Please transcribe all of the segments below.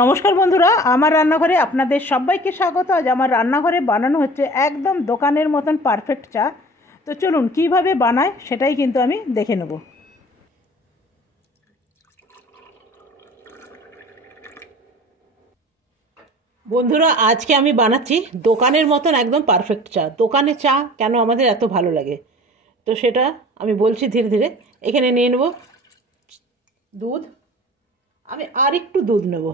নমস্কার বন্ধুরা, আমার রান্নাঘরে আপনাদের সবাইকে স্বাগত। আজ আমার রান্নাঘরে বানানো হচ্ছে একদম দোকানের মতন পারফেক্ট চা। তো চলুন কিভাবে বানায় সেটাই কিন্তু আমি দেখে নেব। বন্ধুরা, আজকে আমি বানাচ্ছি দোকানের মতন একদম পারফেক্ট চা। দোকানের চা কেন আমাদের এত ভালো লাগে, তো সেটা আমি বলছি ধীরে ধীরে। এখানে নিয়ে নেব দুধ, আমি আর একটু দুধ নেব,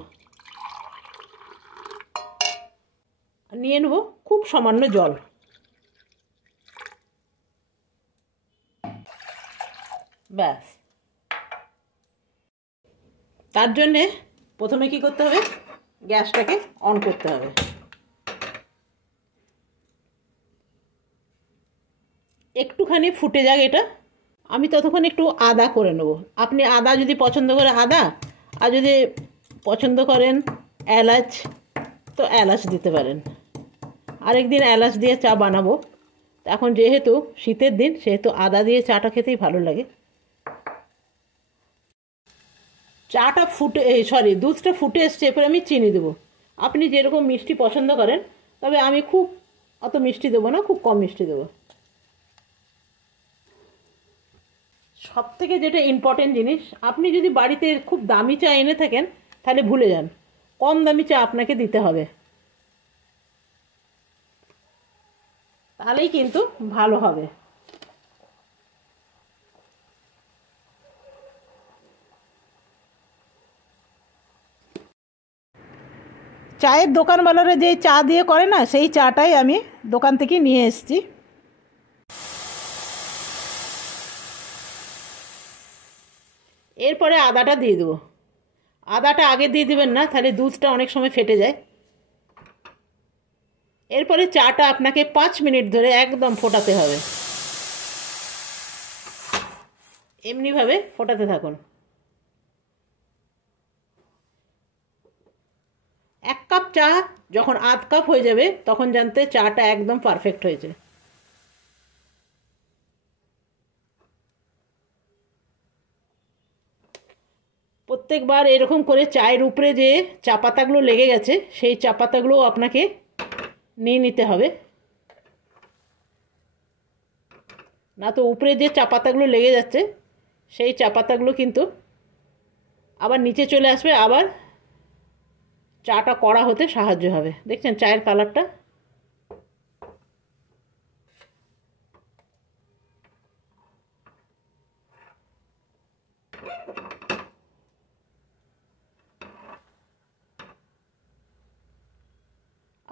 নিয়ে নেব খুব সামান্য জল। ব্যাস, তার জন্যে প্রথমে কি করতে হবে, গ্যাসটাকে অন করতে হবে। একটুখানি ফুটে যাক এটা, আমি ততক্ষণ একটু আদা করে নেব। আপনি আদা যদি পছন্দ করে আদা, আর যদি পছন্দ করেন এলাচ, তো এলাচ দিতে পারেন। আরেকদিন এলাচ দিয়ে চা বানাবো। এখন যেহেতু শীতের দিন, সেহেতু আদা দিয়ে চাটা খেতেই ভালো লাগে। চাটা দুধটা ফুটে এসছে, এরপরে আমি চিনি দেবো। আপনি যেরকম মিষ্টি পছন্দ করেন, তবে আমি খুব অত মিষ্টি দেবো না, খুব কম মিষ্টি দেবো। সব থেকে যেটা ইম্পর্টেন্ট জিনিস, আপনি যদি বাড়িতে খুব দামি চা এনে থাকেন তাহলে ভুলে যান, কম দামি চা আপনাকে দিতে হবে, তাহলেই কিন্তু ভালো হবে। চায়ের দোকানওয়ালারা যে চা দিয়ে করে না, সেই চাটাই আমি দোকান থেকে নিয়ে এসেছি। এরপরে আদাটা দিয়ে দেবো। আদাটা আগে দিয়ে দেবেন না, তাহলে দুধটা অনেক সময় ফেটে যায়। এরপরে চাটা আপনাকে 5 মিনিট ধরে একদম ফোটাতে হবে, এমনিভাবে ফোটাতে থাকুন। 1 কাপ চা যখন আধ কাপ হয়ে যাবে, তখন জানতে চাটা একদম পারফেক্ট হয়েছে। প্রত্যেকবার এরকম করে চায়ের উপরে যে চা পাতাগুলো লেগে গেছে, সেই চা পাতাগুলো আপনাকে নিয়ে নিতে হবে, না তো উপরে যে চা পাতাগুলো লেগে যাচ্ছে, সেই চা পাতাগুলো কিন্তু আবার নিচে চলে আসবে, আবার চাটা কড়া হতে সাহায্য হবে। দেখছেন চায়ের কালারটা?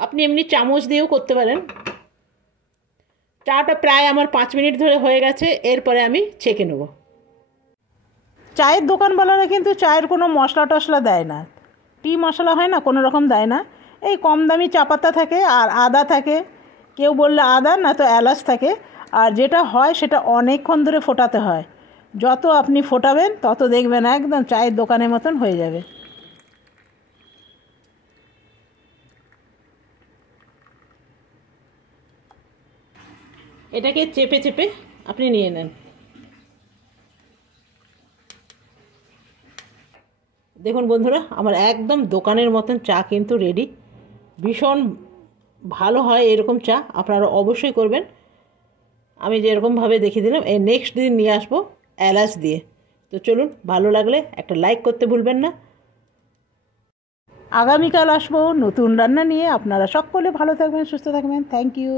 আপনি এমনি চামচ দিয়েও করতে পারেন। চাটা প্রায় আমার 5 মিনিট ধরে হয়ে গেছে। এরপরে আমি ছেঁকে নেব। চায়ের দোকানওয়ালারা কিন্তু চায়ের কোনো মশলা টশলা দেয় না, টি মশলা হয় না, কোনো রকম দেয় না। এই কম দামি চা পাতা থাকে আর আদা থাকে, কেউ বললে আদা, না তো এলাচ থাকে। আর যেটা হয় সেটা অনেকক্ষণ ধরে ফোটাতে হয়। যত আপনি ফোটাবেন তত দেখবেন একদম চায়ের দোকানের মতন হয়ে যাবে। এটাকে চেপে চেপে আপনি নিয়ে নেন। দেখুন বন্ধুরা, আমার একদম দোকানের মতন চা কিন্তু রেডি। ভীষণ ভালো হয় এরকম চা, আপনারা অবশ্যই করবেন। আমি যেরকমভাবে দেখিয়ে দিলাম, এই নেক্সট দিন নিয়ে আসবো এলাচ দিয়ে। তো চলুন, ভালো লাগলে একটা লাইক করতে ভুলবেন না। আগামীকাল আসবো নতুন রান্না নিয়ে। আপনারা সকলে ভালো থাকবেন, সুস্থ থাকবেন। Thank you.